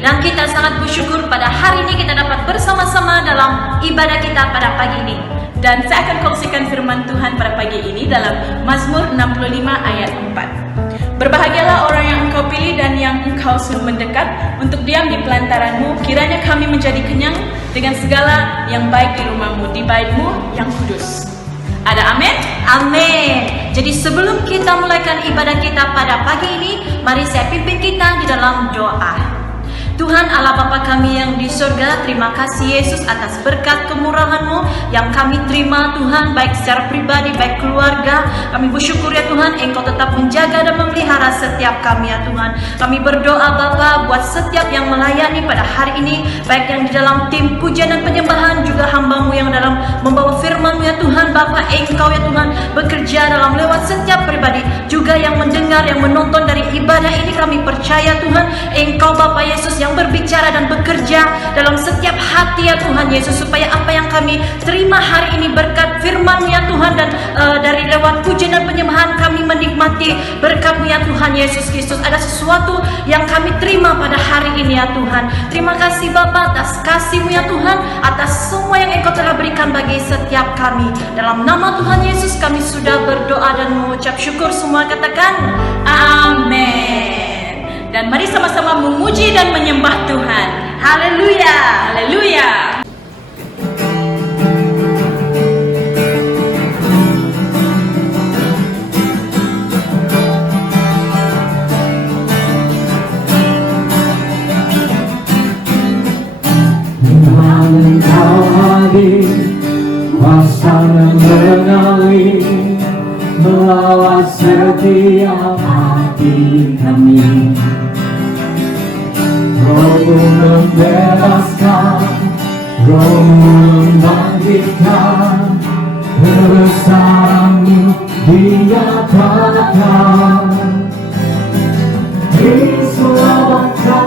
Dan kita sangat bersyukur pada hari ini kita dapat bersama-sama dalam ibadah kita pada pagi ini. Dan saya akan kongsikan firman Tuhan pada pagi ini dalam Mazmur 65 ayat 4. Berbahagialah orang yang engkau pilih dan yang engkau suruh mendekat untuk diam di pelantaranmu. Kiranya kami menjadi kenyang dengan segala yang baik di rumahmu, di baitmu yang kudus. Ada amin? Amin. Jadi sebelum kita mulaikan ibadah kita pada pagi ini, mari saya pimpin kita di dalam doa. Tuhan Allah Bapa kami yang di surga, terima kasih Yesus atas berkat kemurahan-Mu yang kami terima Tuhan, baik secara pribadi, baik keluarga. Kami bersyukur ya Tuhan, Engkau tetap menjaga dan memelihara setiap kami ya Tuhan. Kami berdoa Bapa buat setiap yang melayani pada hari ini, baik yang di dalam tim pujian dan penyembahan, juga hamba-Mu yang dalam membawa firman-Mu ya Tuhan. Bapa, Engkau ya Tuhan bekerja dalam lewat setiap pribadi, juga yang mendengar, yang menonton dari ibadah ini. Kami percaya Tuhan, Engkau Bapa Yesus yang berbicara dan bekerja dalam setiap hati ya Tuhan Yesus, supaya apa yang kami terima hari ini berkat firman-Mu ya Tuhan, dan dari lewat pujian dan penyembahan kami menikmati berkat-Mu ya Tuhan Yesus Kristus. Ada sesuatu yang kami terima pada hari ini ya Tuhan. Terima kasih Bapa atas kasih-Mu ya Tuhan, atas semua yang Engkau telah berikan bagi setiap kami. Dalam nama Tuhan Yesus kami sudah berdoa dan mengucap syukur. Semua katakan Amin. Dan mari sama-sama memuji dan menyembah Tuhan. haleluya. Haleluya. Tuhan Engkau hadir, kuasa yang mengalir melawat setiap hati kami. Roh-Mu membebaskan, Roh-Mu membangkitkan, kebesaran-Mu dinyatakan di semua bangsa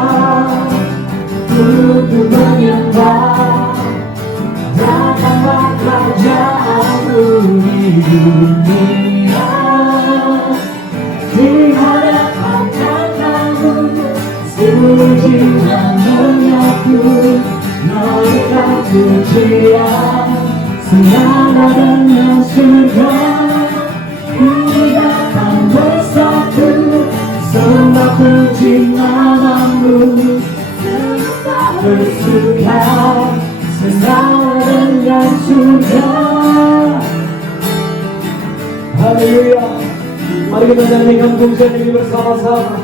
untuk menyembah. Datanglah kerajaan-Mu di dunia, di hadapan katamu seluruh jiwa menyatu, naikkan pujian senada dengan surga. Kini datang bersatu, sembah puji nama-Mu, bersuka senada dengan surga. Haleluya. Mari kita nyanyikan pujian ini bersama-sama.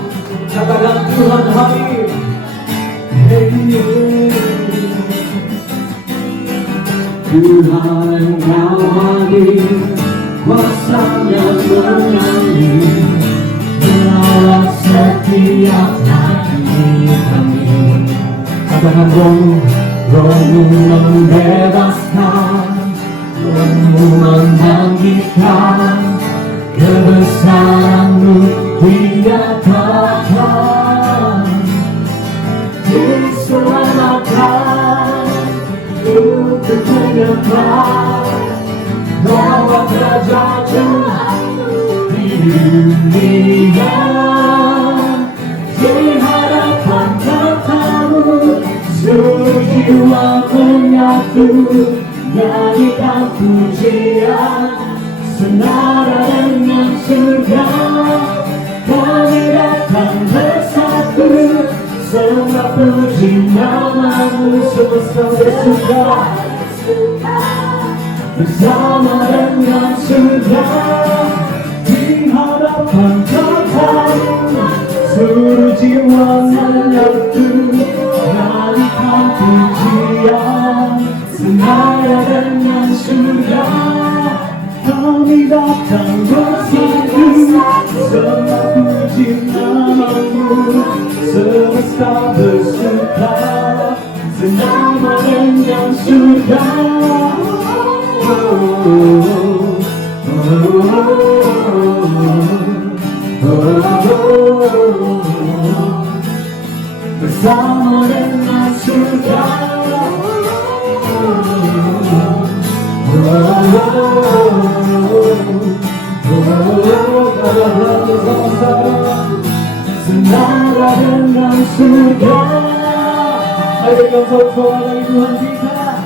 Katakan Tuhan hadir. Tuhan Engkau hadir, kuasa-Nya mengalir melawat setiap hati kami. Katakan Roh-Mu membebaskan, Roh-Mu membangkitkan, kebesaran-Mu dinyatakan di semua mata untuk menyembah. Bawa kerajaan Tuhan-Mu di dunia, di hadapan katamu seluruh jiwa menyatu, nyanyikan pujian senada dengan surga. Kami datang bersatu, sembah puji nama-Mu, semesta bersuka bersama dengan surga. Di hadapan katamu seluruh jiwa menyatu, nyanyikan pujian senada dengan surga. Kami datang bersatu, sembah puji nama-Mu, semesta bersuka senada dengan surga. Bersama dengan surga. Senada dengan surga. Mari berikan soal bagi Tuhan kita.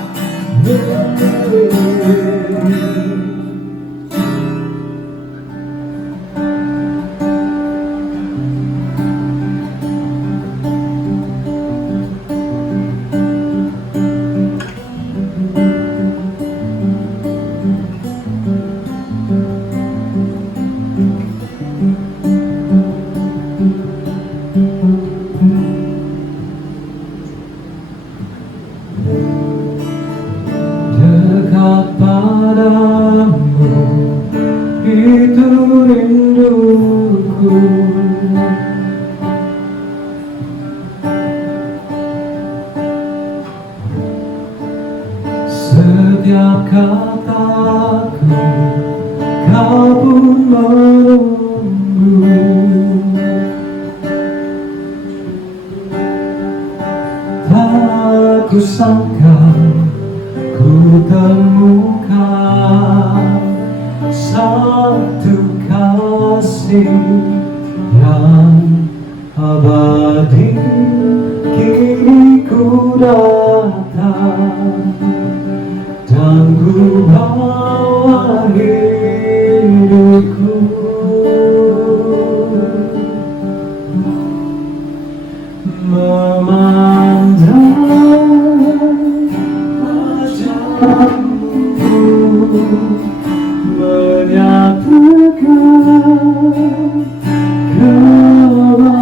Dekat padamu itu rinduku, setiap kataku kau pun menunggu. Tak kusangka ku temukan satu kasih yang abadi. Kini ku datang dan ku bawa hidupku, memandang wajahmu, menyatakan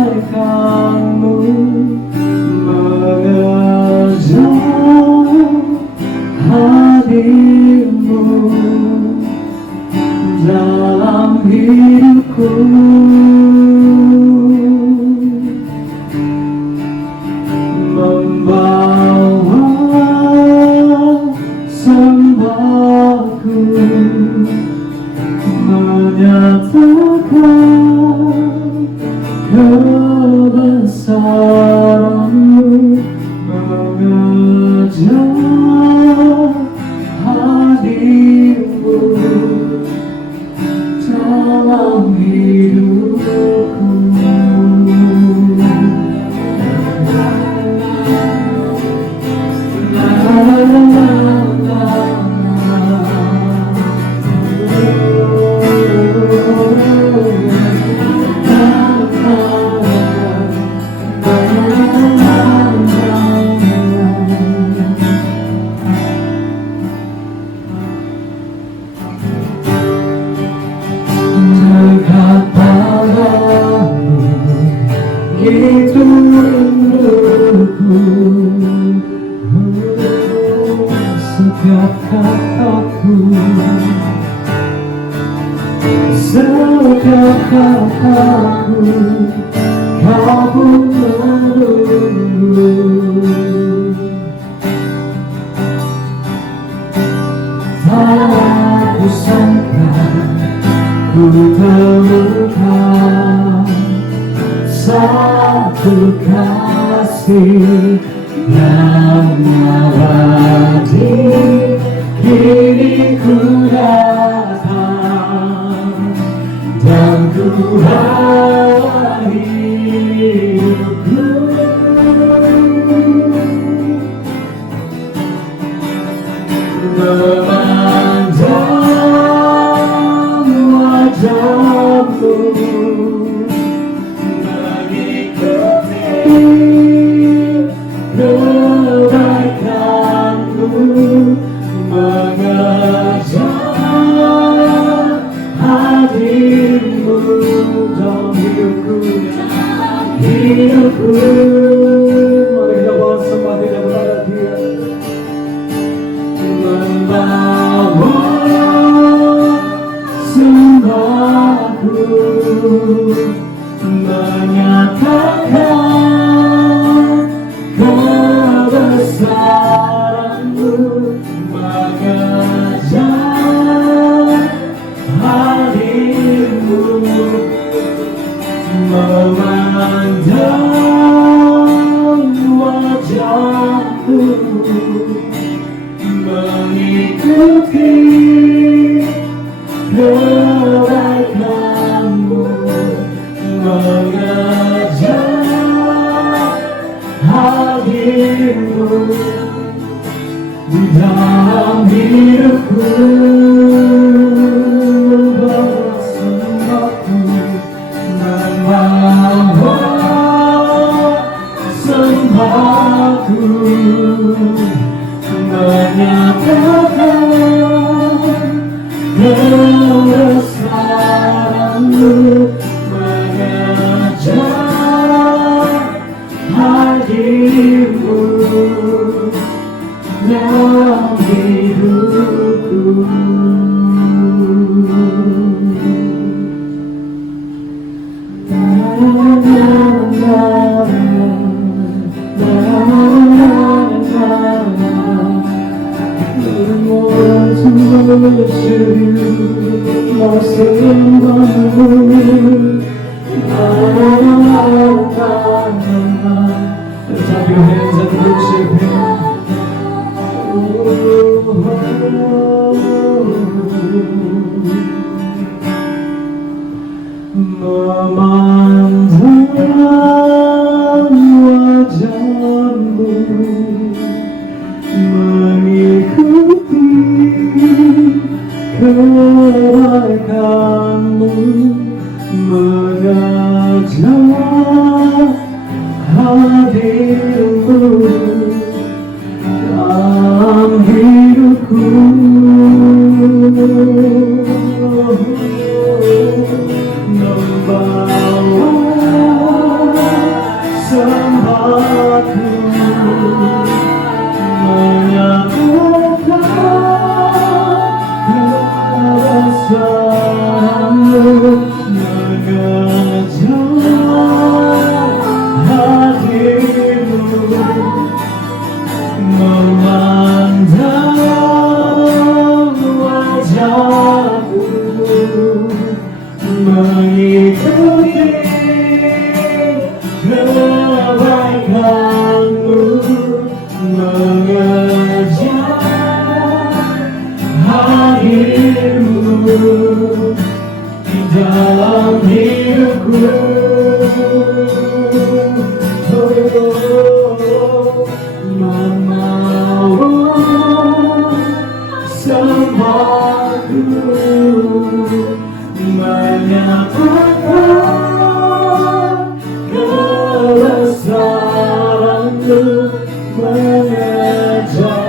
kebaikanmu, mengejar hadirmu dalam hidupku, membawa sembahku, menyatakan kebesaranmu, mengejar hadirmu dalam hidupku. Dekat padamu itu rinduku, setiap kataku, setiap kataku kau pun menunggu. Tak kusangka ku temukan satu kasih yang abadi. Kini ku datang dan ku bawa hidupku, memandang wajahmu, mengikuti kebaikanmu, mengejar hadirmu dalam hidupku, hidupku. hadirmu di dalam hidupku, membawa sembahku, membawa sembahku, menyatakan kebesaranmu, mengajak hadirmu dalam hidupku. Lift up your hands and worship Him. Memandang wajahmu, mengikuti kebaikanmu, mengajak hadirmu dalam hidupku, membawa sembahku, menyatakan kebesaranmu, mengajak hadirmu, memandang wajahku, mengikuti kebaikanmu, mengajak hadirmu di dalam hidupku. Membawa sembahku, menyatakan kebesaranmu, mengajak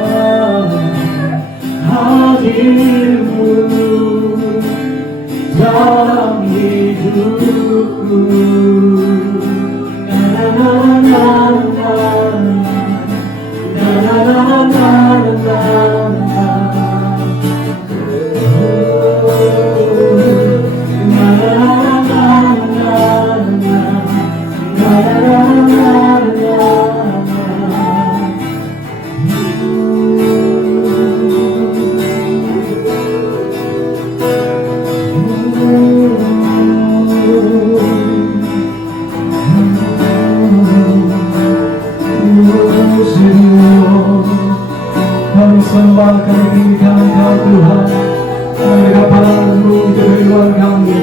hadirmu dalam hidupku. Kami sembah, kami tinggikan Engkau Tuhan. Kami dapat-Mu kehidupan kami.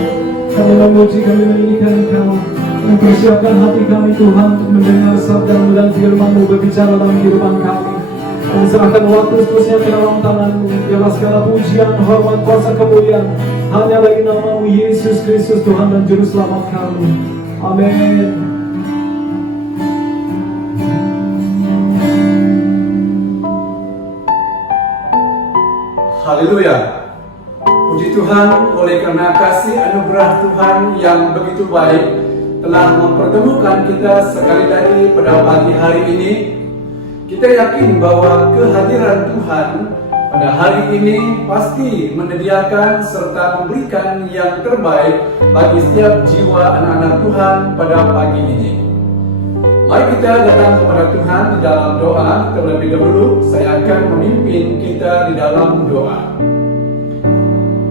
Kami memuji, kami meninggikan Engkau. Mempersiapkan hati kami Tuhan untuk mendengar sabda-Mu dan firman-Mu berbicara dalam kehidupan kami. Kami serahkan waktu seterusnya ke dalam tangan-Mu. Biarlah segala pujian, hormat, kuasa, kemuliaan hanya bagi nama-Mu Yesus Kristus Tuhan dan Juru Selamat kami. Amin. Haleluya. Puji Tuhan, oleh karena kasih anugerah Tuhan yang begitu baik telah mempertemukan kita sekali lagi pada pagi hari ini. Kita yakin bahwa kehadiran Tuhan pada hari ini pasti menyediakan serta memberikan yang terbaik bagi setiap jiwa anak-anak Tuhan pada pagi ini. Mari kita datang kepada Tuhan di dalam doa. Terlebih dahulu saya akan memimpin kita di dalam doa.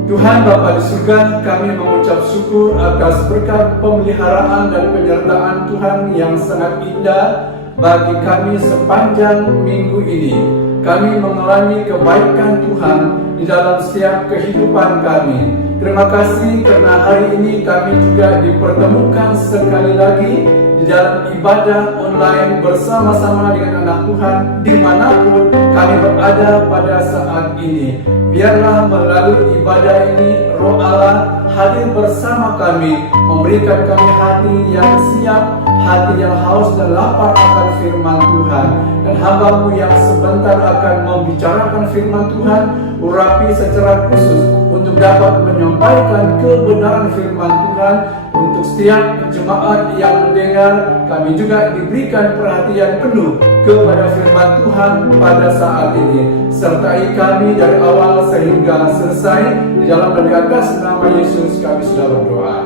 Tuhan Bapa di surga, kami mengucap syukur atas berkat pemeliharaan dan penyertaan Tuhan yang sangat indah bagi kami sepanjang minggu ini. Kami mengalami kebaikan Tuhan di dalam setiap kehidupan kami. Terima kasih karena hari ini kami juga dipertemukan sekali lagi di dalam ibadah online bersama-sama dengan anak Tuhan dimanapun kami berada pada saat ini. Biarlah melalui ibadah ini Roh Allah hadir bersama kami, memberikan kami hati yang siap, hati yang haus dan lapar akan firman Tuhan. Dan hamba-Mu yang sebentar akan membicarakan firman Tuhan, urapi secara khusus untuk dapat menyampaikan kebenaran firman Tuhan. Untuk setiap jemaat yang mendengar, kami juga diberikan perhatian penuh kepada firman Tuhan pada saat ini. Sertai kami dari awal sehingga selesai. Di dalam dan di atas nama Yesus kami sudah berdoa.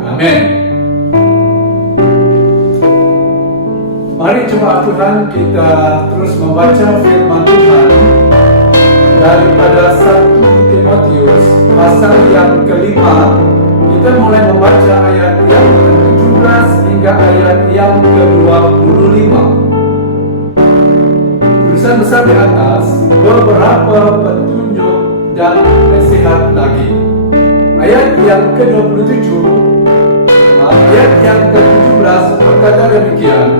Amin. Mari jemaat Tuhan, kita terus membaca firman Tuhan daripada 1 Timotius pasal yang kelima. Kita mulai membaca ayat yang ke-17 hingga ayat yang ke-25. Tulisan besar di atas, beberapa petunjuk dan nasihat lagi. Ayat yang ke-27, ayat yang ke-17 berkata demikian,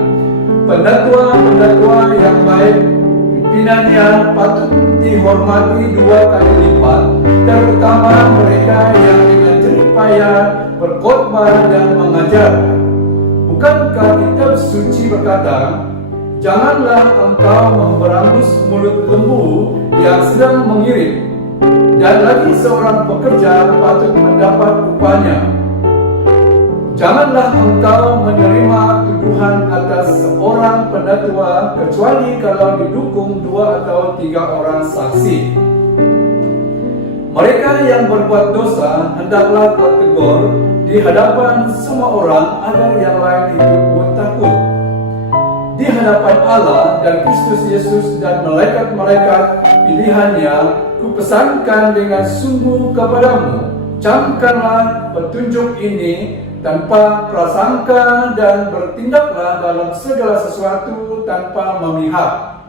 pendakwah yang baik, pimpinannya patut dihormati 2 kali lipat, terutama mereka yang dengan jerih payah berkhotbah dan mengajar. Bukankah kitab suci berkata, janganlah engkau memberangus mulut lembu yang sedang mengirit, dan lagi seorang pekerja patut mendapat upahnya. Janganlah engkau menerima tuduhan atas seorang pendakwah kecuali kalau didukung 2 atau 3 orang saksi. Mereka yang berbuat dosa hendaklah kau tegur di hadapan semua orang agar yang lain itu pun takut. Di hadapan Allah dan Kristus Yesus dan malaikat-malaikat pilihannya, kupesankan dengan sungguh kepadamu, camkanlah petunjuk ini tanpa prasangka dan bertindaklah dalam segala sesuatu tanpa memihak.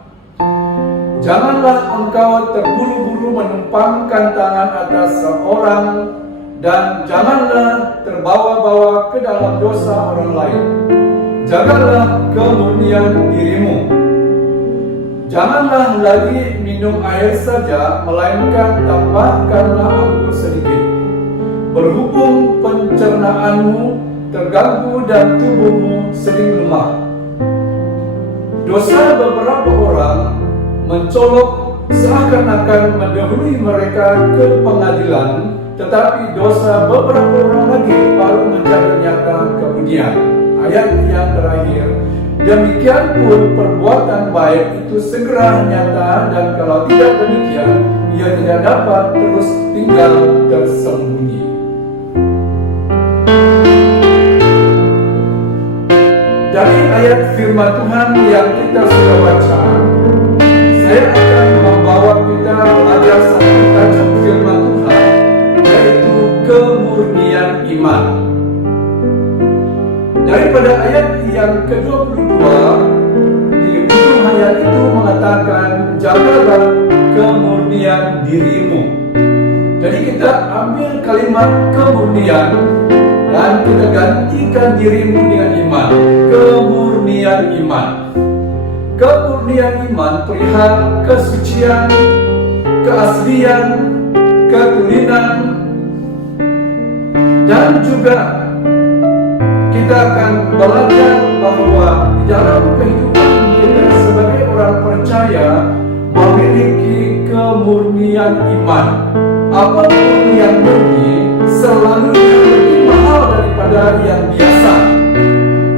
Janganlah engkau terburu-buru menumpangkan tangan atas seorang, dan janganlah terbawa-bawa ke dalam dosa orang lain. Jagalah kemurnian dirimu. Janganlah lagi minum air saja, melainkan tambahkanlah anggur sedikit. Berhubung pencernaanmu terganggu dan tubuhmu sering lemah. Dosa beberapa orang mencolok seakan-akan mendahului mereka ke pengadilan, tetapi dosa beberapa orang lagi baru menjadi nyata kemudian. Ayat yang terakhir, demikian pun perbuatan baik itu segera nyata, dan kalau tidak demikian, ia tidak dapat terus tinggal tersembunyi. Dari ayat firman Tuhan yang kita sudah baca, saya akan membawa kita belajar satu tajuk firman Tuhan, yaitu kemurnian iman. Daripada ayat yang ke-22, di ujung ayat itu mengatakan, jagalah kemurnian dirimu. Jadi kita ambil kalimat kemurnian dan kita gantikan dirimu dengan iman. Kemurnian iman. Kemurnian iman perihal kesucian, keaslian, ketulinan, dan juga kita akan belajar bahwa di dalam kehidupan kita sebagai orang percaya memiliki kemurnian iman. Apapun yang murni selalu lebih mahal daripada yang biasa.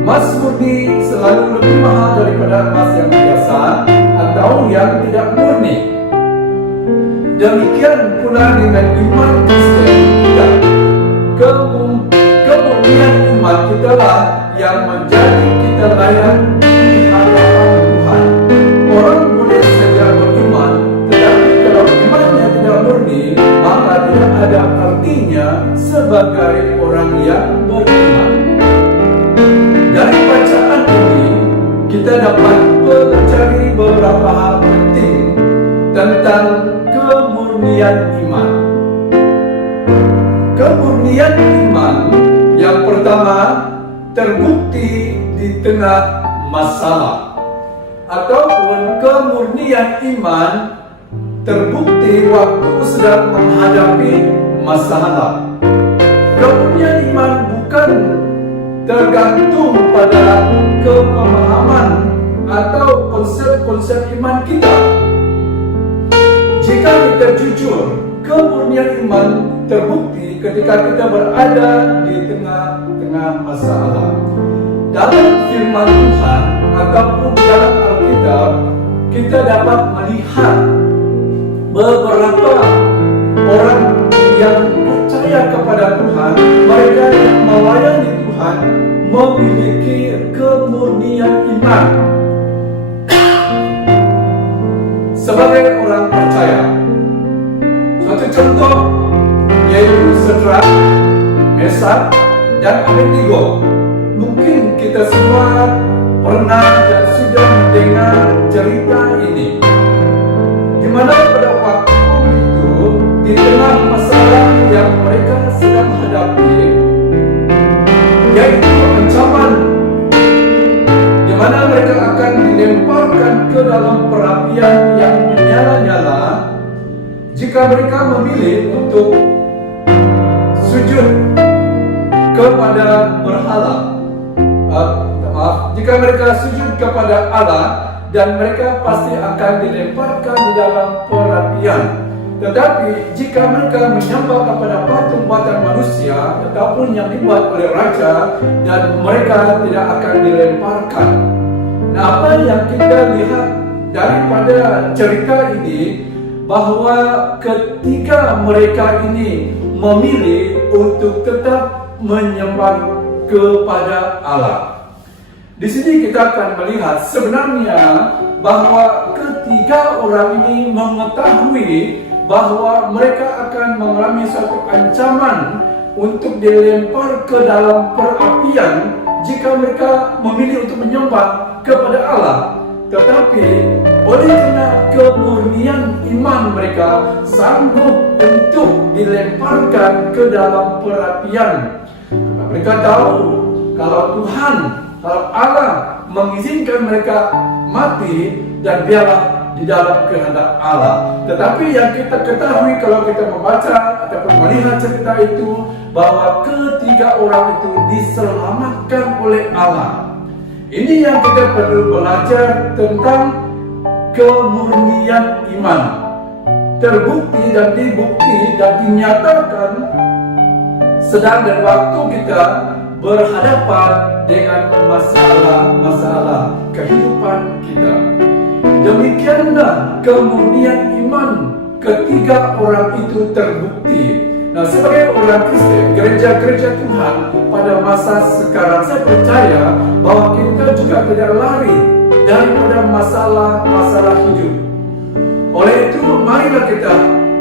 Emas murni selalu lebih mahal daripada emas yang biasa atau yang tidak murni. Demikian pula dengan iman Kristen kita. Kemurnian iman kita lah yang menjadi kita layak di hadapan Tuhan. Orang boleh saja beriman, tetapi kalau imannya tidak murni, maka tidak ada artinya sebagai orang yang beriman. Dari bacaan ini, kita dapat mencari beberapa hal penting tentang kemurnian iman. Kemurnian iman yang pertama terbukti di tengah masalah, ataupun kemurnian iman terbukti waktu sedang menghadapi masalah. Kemurnian iman bukan tergantung pada pemahaman atau konsep-konsep iman kita. Jika kita jujur, kemurnian iman terbukti ketika kita berada di tengah-tengah masalah. Dalam firman Tuhan ataupun dalam Alkitab, kita dapat melihat beberapa orang yang percaya kepada Tuhan, mereka yang melayani Tuhan, memiliki kemurnian iman. Sebagai orang percaya, suatu contoh yaitu Sadrak, Mesak, dan Abednego. Mungkin kita semua pernah dan sudah mendengar cerita ini, di mana pada waktu itu di tengah masalah yang mereka sedang hadapi, yaitu ancaman di mana mereka akan dilemparkan ke dalam perapian yang menyala-nyala jika mereka memilih untuk sujud kepada berhala. Jika mereka sujud kepada Allah, dan mereka pasti akan dilemparkan di dalam perapian. Tetapi jika mereka menyembah kepada patung buatan manusia ataupun yang dibuat oleh raja, dan mereka tidak akan dilemparkan. Nah, apa yang kita lihat daripada cerita ini, bahwa ketika mereka ini memilih untuk tetap menyembah kepada Allah. Di sini kita akan melihat sebenarnya bahwa ketiga orang ini mengetahui bahwa mereka akan mengalami suatu ancaman untuk dilempar ke dalam perapian jika mereka memilih untuk menyembah kepada Allah. Tetapi oleh karena kemurnian iman mereka sanggup untuk dilemparkan ke dalam perapian. Mereka tahu kalau Allah mengizinkan mereka mati, dan biarlah di dalam kehendak Allah. Tetapi yang kita ketahui kalau kita membaca ataupun melihat cerita itu, bahwa ketiga orang itu diselamatkan oleh Allah. Ini yang kita perlu belajar tentang kemurnian iman. Terbukti dan dibukti dan dinyatakan sedang dan waktu kita berhadapan dengan masalah-masalah kehidupan kita. Demikianlah kemurnian iman ketiga orang itu terbukti. Nah, sebagai orang Kristen, gereja-gereja Tuhan pada masa sekarang, saya percaya bahwa kita juga tidak lari daripada masalah-masalah hidup. Oleh itu, marilah kita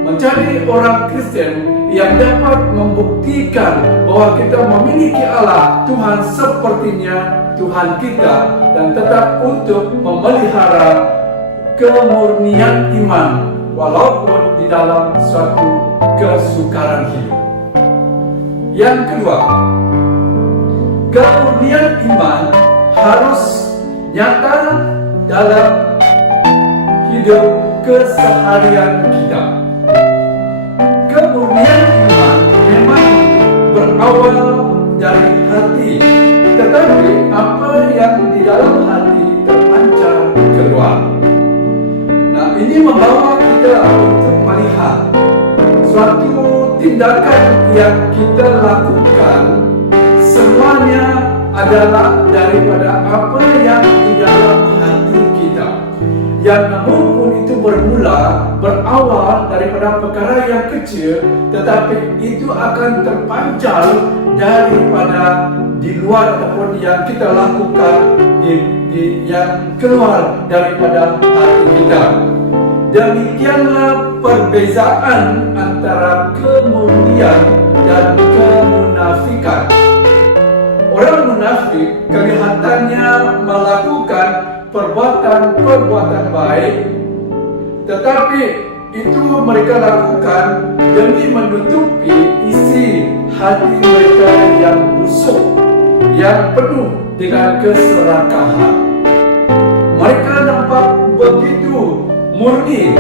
menjadi orang Kristen yang dapat membuktikan bahwa kita memiliki Allah, Tuhan sepertinya Tuhan kita, dan tetap untuk memelihara kemurnian iman walaupun di dalam suatu kesukaran hidup. Yang kedua, kemurnian iman harus nyata dalam hidup keseharian kita. Kemurnian iman memang berawal dari hati, tetapi apa yang di dalam hati terpancar keluar. Nah, ini membawa kita untuk melihat suatu tindakan yang kita lakukan semuanya adalah daripada apa yang di dalam hati kita. Yang namun itu berawal daripada perkara yang kecil, tetapi itu akan terpancar daripada di luar ataupun yang kita lakukan yang keluar daripada hati kita. Demikianlah perbezaan antara kemurnian dan kemunafikan. Orang munafik kelihatannya melakukan perbuatan-perbuatan baik, tetapi itu mereka lakukan demi menutupi isi hati mereka yang busuk. yang penuh dengan keserakahan. Mereka nampak begitu murni,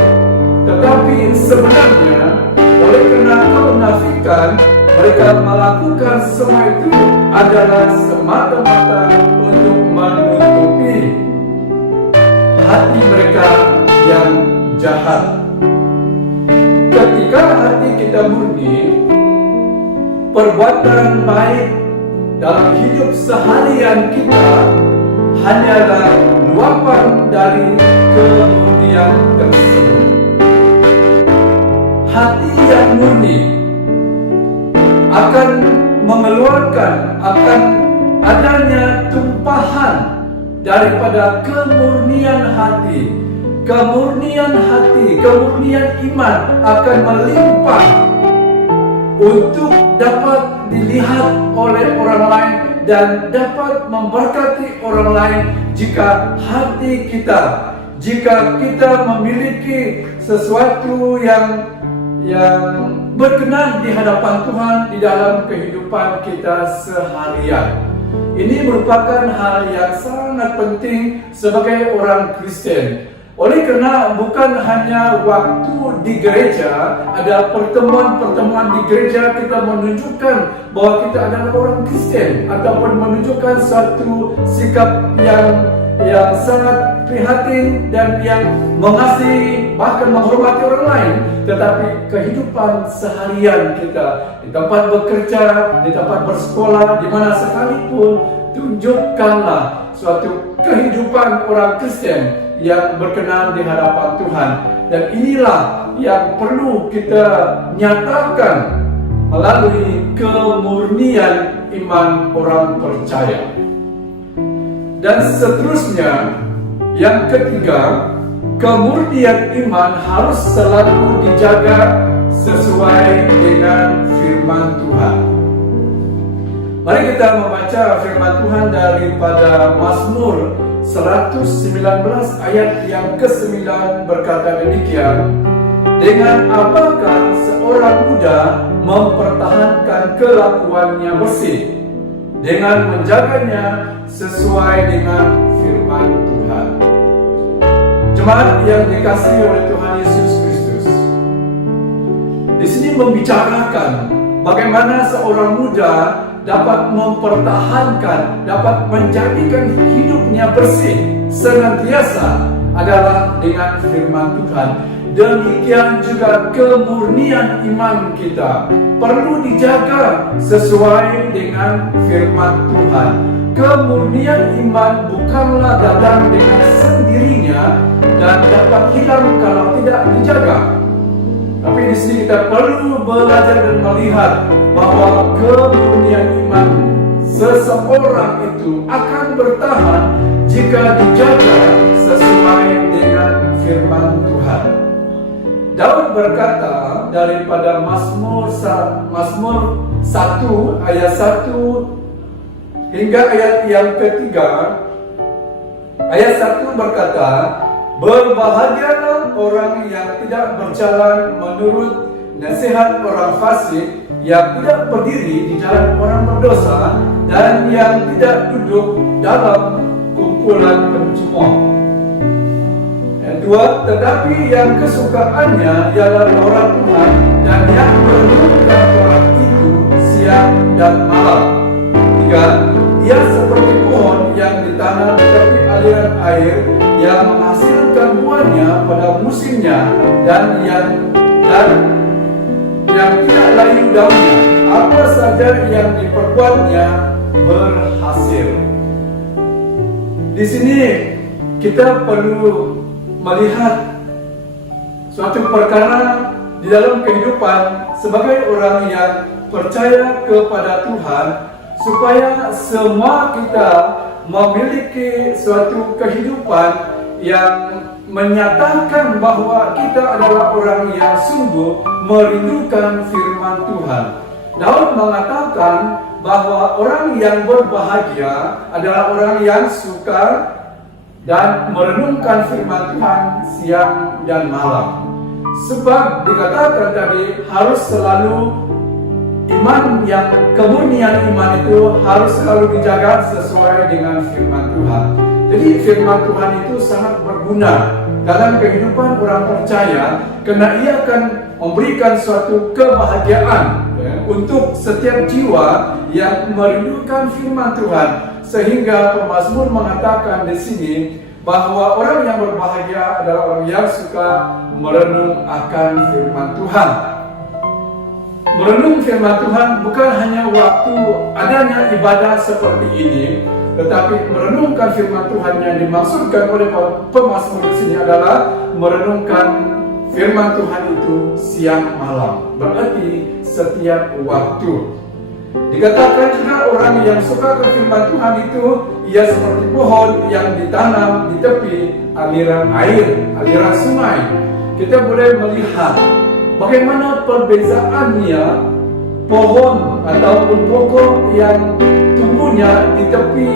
tetapi sebenarnya oleh karena kemunafikan, mereka melakukan semua itu adalah semata-mata untuk menutupi hati mereka yang jahat. Ketika hati kita murni, perbuatan baik dalam hidup seharian kita hanyalah luapan dari kemurnian tersebut. Hati yang murni akan mengeluarkan akan adanya tumpahan daripada kemurnian hati. Kemurnian hati, kemurnian iman akan melimpah untuk dapat dilihat oleh orang lain dan dapat memberkati orang lain jika hati kita, jika kita memiliki sesuatu yang berkenan di hadapan Tuhan di dalam kehidupan kita seharian. Ini merupakan hal yang sangat penting sebagai orang Kristen. Oleh karena bukan hanya waktu di gereja, ada pertemuan-pertemuan di gereja kita menunjukkan bahwa kita adalah orang Kristen, ataupun menunjukkan suatu sikap yang sangat prihatin dan yang mengasihi bahkan menghormati orang lain. Tetapi kehidupan seharian kita di tempat bekerja, di tempat bersekolah, di mana sekalipun, tunjukkanlah suatu kehidupan orang Kristen yang berkenan di hadapan Tuhan. Dan inilah yang perlu kita nyatakan melalui kemurnian iman orang percaya. Dan seterusnya, yang ketiga, kemurnian iman harus selalu dijaga sesuai dengan firman Tuhan. Mari kita membaca firman Tuhan daripada Mazmur 119 ayat yang ke-9 berkata demikian, dengan apakah seorang muda mempertahankan kelakuannya bersih, dengan menjaganya sesuai dengan firman Tuhan. Jemaat yang dikasihi oleh Tuhan Yesus Kristus, di sini membicarakan bagaimana seorang muda dapat mempertahankan, dapat menjadikan hidupnya bersih senantiasa adalah dengan firman Tuhan. Demikian juga kemurnian iman kita perlu dijaga sesuai dengan firman Tuhan. Kemurnian iman bukanlah datang dengan sendirinya dan dapat hilang kalau tidak dijaga. Tapi di sini kita perlu belajar dan melihat bahwa kemurnian iman seseorang itu akan bertahan jika dijaga sesuai dengan firman Tuhan. Daud berkata daripada Mazmur 1 ayat 1 hingga ayat yang ketiga. Ayat 1 berkata, berbahagialah orang yang tidak berjalan menurut nasihat orang fasik, yang tidak berdiri di jalan orang berdosa, dan yang tidak duduk dalam kumpulan pencemooh. Yang kedua, tetapi yang kesukaannya ialah Taurat Tuhan, dan yang merenungkan Taurat itu siang dan malam. Tiga, ia seperti pohon yang ditanam di tepi aliran air, yang menghasilkan buahnya pada musimnya, dan yang tidak layu daunnya. Apa saja yang diperbuatnya berhasil. Di sini kita perlu melihat suatu perkara di dalam kehidupan sebagai orang yang percaya kepada Tuhan, supaya semua kita memiliki suatu kehidupan yang menyatakan bahwa kita adalah orang yang sungguh merindukan firman Tuhan. Daud mengatakan bahwa orang yang berbahagia adalah orang yang suka dan merenungkan firman Tuhan siang dan malam. Sebab dikatakan tadi harus selalu iman yang kemurnian iman itu harus selalu dijaga sesuai dengan firman Tuhan. Jadi firman Tuhan itu sangat berguna dalam kehidupan orang percaya, karena ia akan memberikan suatu kebahagiaan untuk setiap jiwa yang merindukan firman Tuhan. Sehingga pemazmur mengatakan di sini bahwa orang yang berbahagia adalah orang yang suka merenung akan firman Tuhan. Merenung firman Tuhan bukan hanya waktu adanya ibadah seperti ini, tetapi merenungkan firman Tuhan yang dimaksudkan oleh pemazmur di sini adalah merenungkan firman Tuhan itu siang malam, berarti setiap waktu. Dikatakan juga orang yang suka ke firman Tuhan itu ia seperti pohon yang ditanam di tepi aliran air, aliran sungai. Kita boleh melihat bagaimana perbezaannya pohon ataupun pokok yang tumbuhnya di tepi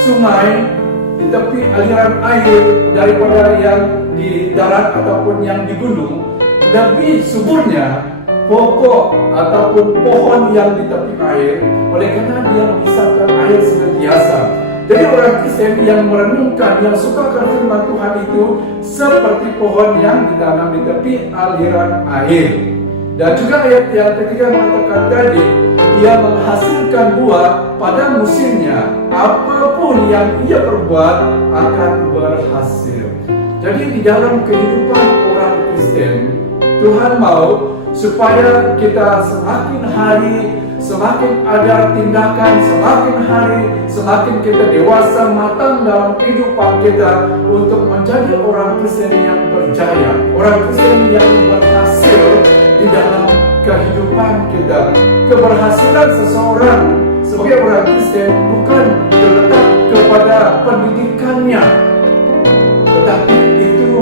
sungai, di tepi aliran air daripada yang di darat ataupun yang di gunung. Lebih suburnya pokok ataupun pohon yang di tepi air, oleh karena dia memisahkan air senantiasa. Jadi orang Kristen yang merenungkan, yang suka akan firman Tuhan itu seperti pohon yang ditanam di tepi aliran air. Dan juga ayat yang ketiga mengatakan tadi, ia menghasilkan buah pada musimnya, apapun yang ia perbuat akan berhasil. Jadi di dalam kehidupan orang Kristen, Tuhan mau supaya kita semakin hari semakin ada tindakan, semakin hari semakin kita dewasa matang dalam kehidupan kita untuk menjadi orang Kristen yang berjaya, orang Kristen yang berhasil di dalam kehidupan kita. Keberhasilan seseorang sebagai orang Kristen bukan terletak kepada pendidikannya, tetapi itu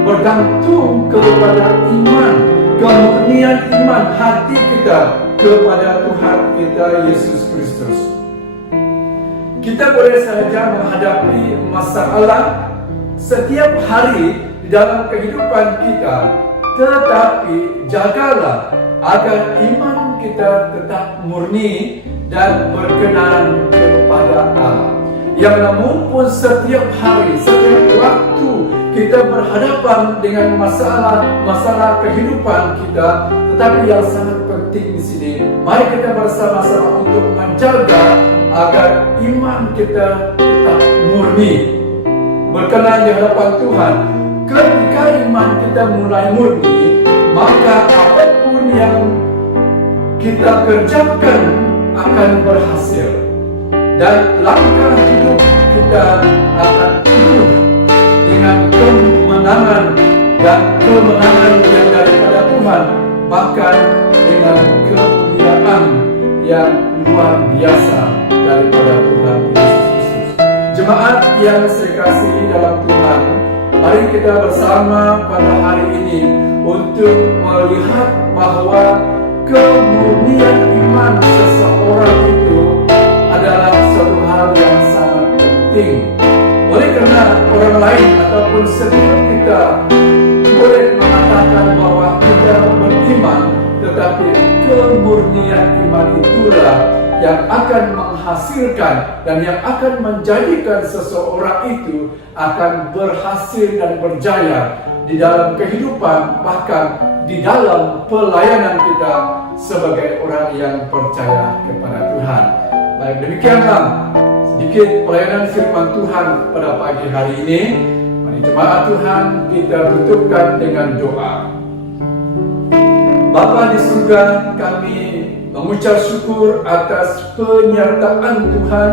bergantung kepada iman, kemurnian iman hati kita kepada Tuhan kita Yesus Kristus. Kita boleh saja menghadapi masalah setiap hari di dalam kehidupan kita, tetapi jagalah agar iman kita tetap murni dan berkenan kepada Allah. Yang namun pun setiap hari, setiap waktu kita berhadapan dengan masalah kehidupan kita, tetapi yang sangat penting di sini, mari kita bersama-sama untuk menjaga agar iman kita tetap murni, berkenan di hadapan Tuhan. Ketika iman kita mulai murni, maka apapun yang kita kerjakan akan berhasil, dan langkah hidup kita akan penuh dengan kemenangan dan kemenangan yang daripada Tuhan, bahkan dengan kemuliaan yang luar biasa daripada Tuhan Yesus Kristus. Jemaat yang saya kasihi dalam Tuhan, mari kita bersama pada hari ini untuk melihat bahwa kemurnian iman seseorang itu adalah suatu hal yang sangat penting. Oleh karena orang lain ataupun setiap kita boleh mengatakan bahwa kita beriman, tetapi kemurnian iman itulah yang akan menghasilkan dan yang akan menjadikan seseorang itu akan berhasil dan berjaya di dalam kehidupan, bahkan di dalam pelayanan kita sebagai orang yang percaya kepada Tuhan. Baik, demikianlah sedikit pelayanan firman Tuhan pada pagi hari ini. Mari jemaat Tuhan kita tutupkan dengan doa. Bapa di surga, kami mengucap syukur atas penyertaan Tuhan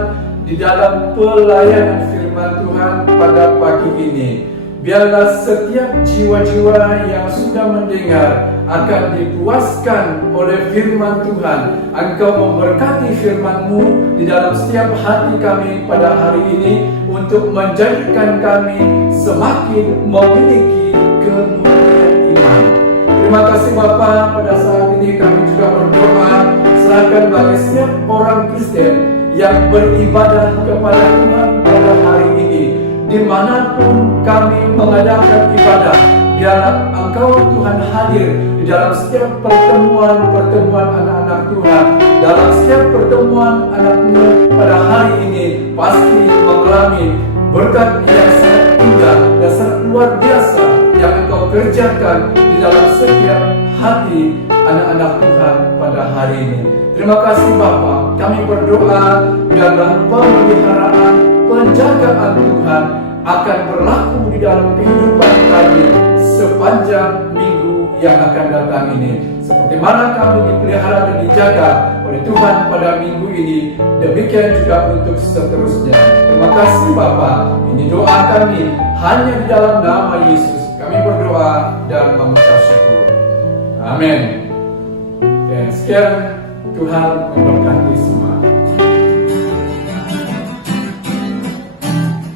di dalam pelayanan firman Tuhan pada pagi ini. Biarlah setiap jiwa-jiwa yang sudah mendengar akan dipuaskan oleh firman Tuhan. Engkau memberkati firman-Mu di dalam setiap hati kami pada hari ini untuk menjadikan kami semakin memiliki kemurnian iman. Terima kasih Bapa, pada saat ini kami juga berdoa serahkan bagi setiap orang Kristen yang beribadah kepada Tuhan pada hari ini. Dimanapun kami mengadakan ibadah, biarlah Engkau Tuhan hadir di dalam setiap pertemuan anak-anak Tuhan. Dalam setiap pertemuan anakmu pada hari ini pasti mengalami berkat yang sangat indah dan sangat luar biasa yang Engkau kerjakan di dalam setiap hati anak-anak Tuhan pada hari ini. Terima kasih Bapa, kami berdoa biarlah pemeliharaan, penjagaan Tuhan akan berlaku di dalam kehidupan kami sepanjang minggu yang akan datang ini. Seperti mana kami dipelihara dan dijaga oleh Tuhan pada minggu ini, demikian juga untuk seterusnya. Terima kasih Bapa. Ini doa kami hanya di dalam nama Yesus. Kami berdoa dan mengucap syukur. Amin. Dan sekian, Tuhan memberkati semua.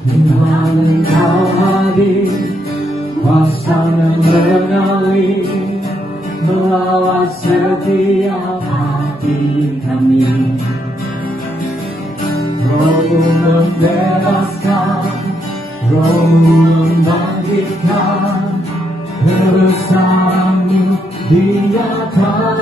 Tuhan Engkau hadir, kuasa yang mengalir melawat setiap hati kami. Rohmu membebaskan, Rohmu membangkitkan, kebesaran-Mu dinyatakan.